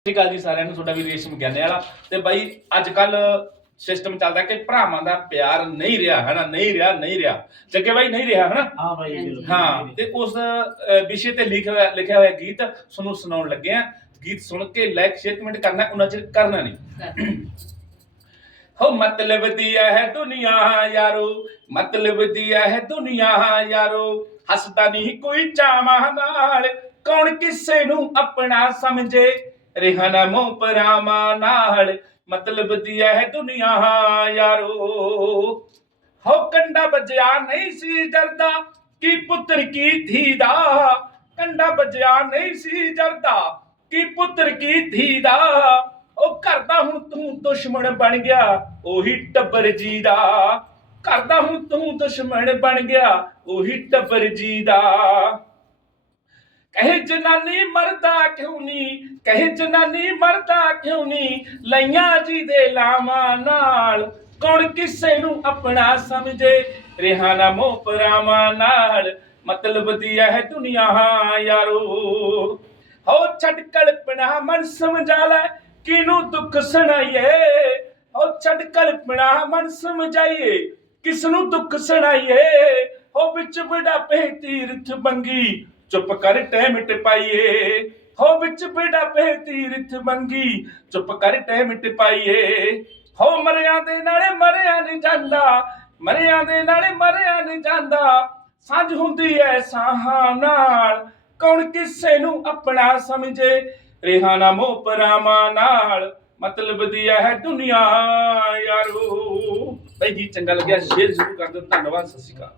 ਸਤਿ ਸ਼੍ਰੀ ਅਕਾਲ ਜੀ ਸਾਰਿਆਂ ਨੂੰ ਤੁਹਾਡਾ ਵੀ ਰੇਸ਼ਮ ਗਿਆਨੇ ਵਾਲਾ ਤੇ ਬਾਈ ਅੱਜ ਕੱਲ ਸਿਸਟਮ ਚੱਲਦਾ ਕਿ ਭਰਾਵਾਂ ਦਾ ਪਿਆਰ ਨਹੀਂ ਰਿਹਾ ਹੈ ਨਾ ਨਹੀਂ ਰਿਹਾ ਨਹੀਂ ਰਿਹਾ। ਜੱਗੇ ਬਾਈ ਨਹੀਂ ਰਿਹਾ ਹੈ ਨਾ ਹਾਂ ਬਿਲਕੁਲ। ਹਾਂ ਤੇ ਉਸ ਵਿਸ਼ੇ ਤੇ ਲਿਖਿਆ ਹੋਇਆ- ਲਿਖਿਆ ਹੋਇਆ ਗੀਤ ਤੁਹਾਨੂੰ ਸੁਣਾਉਣ ਲੱਗੇ ਆ ਗੀਤ ਸੁਣ ਕੇ ਲਾਈਕ ਸ਼ੇਅਰ ਕਮੈਂਟ ਕਰਨਾ ਉਹਨਾਂ ਚ ਕਰਨਾ ਨਹੀਂ। ਹੋ ਮਤਲਬ ਦੀ ਹੈ ਦੁਨੀਆ ਯਾਰੋ। ਮਤਲਬ ਦੀ ਹੈ ਦੁਨੀਆ ਯਾਰੋ। ਹੱਸਦਾ ਨਹੀਂ ਕੋਈ ਚਾਵਾਂ ਨਾਲ। ਕੌਣ ਕਿਸੇ ਨੂੰ ਆਪਣਾ ਸਮਝੇ? ਰਹਿਣਾ ਮੋਹ ਪਰਾਵਾਂ ਨਾਲ, ਮਤਲਬ ਦੀ ਹੈ ਦੁਨੀਆ ਯਾਰੋ। ਹੋ ਕੰਡਾ ਬਜਿਆ ਨਹੀਂ ਸੀ ਜਰਦਾ, ਕੀ ਪੁੱਤਰ ਕੀ ਧੀ ਦਾ? ਕੰਡਾ ਵੱਜਿਆ ਨਹੀਂ ਸੀ ਜਰਦਾ, ਕੀ ਪੁੱਤਰ ਕੀ ਧੀ ਦਾ? ਉਹ ਕਰਦਾ ਹੁਣ ਤੂੰ ਦੁਸ਼ਮਣ ਬਣ ਗਿਆ, ਉਹੀ ਟੱਬਰ ਜੀ ਦਾ। ਕਰਦਾ ਹੁਣ ਤੂੰ ਦੁਸ਼ਮਣ ਬਣ ਗਿਆ, ਉਹੀ ਟੱਬਰ ਜੀ ਦਾ। ਕਹੇ ਜਨਾਨੀ ਮਰਦਾ ਕਿਉਂ ਨਹੀਂ ਕਹੇ ਜਨਾਨੀ ਮਰਦਾ ਕਿਉਂ ਨਹੀਂ ਲਈਆਂ ਜੀ ਦੇ ਲਾਵਾਂ ਨਾਲ। ਕੌਣ ਕਿਸੇ ਨੂੰ ਆਪਣਾ ਸਮਝੇ? ਰਿਹਾਨਾ ਮੋਹ ਪਰਾਵਾਂ ਨਾਲ। ਮਤਲਬ ਦੀ ਹੈ ਦੁਨੀਆ ਯਾਰੋ। ਹੋ ਛੱਡ ਕਲਪਨਾ, ਮਨ ਸਮਝਾ ਲੈ। ਕਿਨੂੰ ਦੁੱਖ ਸੁਣਾਈਏ? ਹੋ ਛੱਡ ਕਲਪਨਾ, ਮਨ ਸਮਝਾਈਏ। ਕਿਸ ਨੂੰ ਦੁੱਖ ਸੁਣਾਈਏ? ਹੋ ਵਿੱਚ ਬੁਢਾਪੇ ਤੀਰਥ ਬੰਗੀ ਚੁੱਪ ਕਰ ਟਾਈਮ ਟਪਾਈਏ। ਹੋ ਵਿੱਚ ਬੁਢਾਪੇ ਤੀਰਥ ਬੰਗੀ ਚੁੱਪ ਕਰ ਟਾਈਮ ਟਪਾਈਏ। ਹੋ ਮਰਿਆਂ ਦੇ ਨਾਲੇ ਮਰਿਆ ਨਹੀਂ ਜਾਂਦਾ, ਮਰਿਆਂ ਦੇ ਨਾਲੇ ਮਰਿਆ ਨਹੀਂ ਜਾਂਦਾ। ਸਾਂਝ ਹੁੰਦੀ ਐ ਸਾਹਾਂ ਨਾਲ, ਕੌਣ ਕਿਸੇ ਨੂੰ ਆਪਣਾ ਸਮਝੇ? ਰਿਹਾਨਾ ਮੋਹ ਪਰਾਵਾਂ ਨਾਲ, ਮਤਲਬ ਦੀ ਹੈ ਦੁਨੀਆ ਯਾਰੋ। ਬਈ ਜੀ, ਚੰਗਾ ਲੱਗਿਆ, ਸ਼ੇਅਰ ਜ਼ਰੂਰ ਕਰ ਦਿਓ। ਧੰਨਵਾਦ, ਸਤਿ ਸ਼੍ਰੀ ਅਕਾਲ।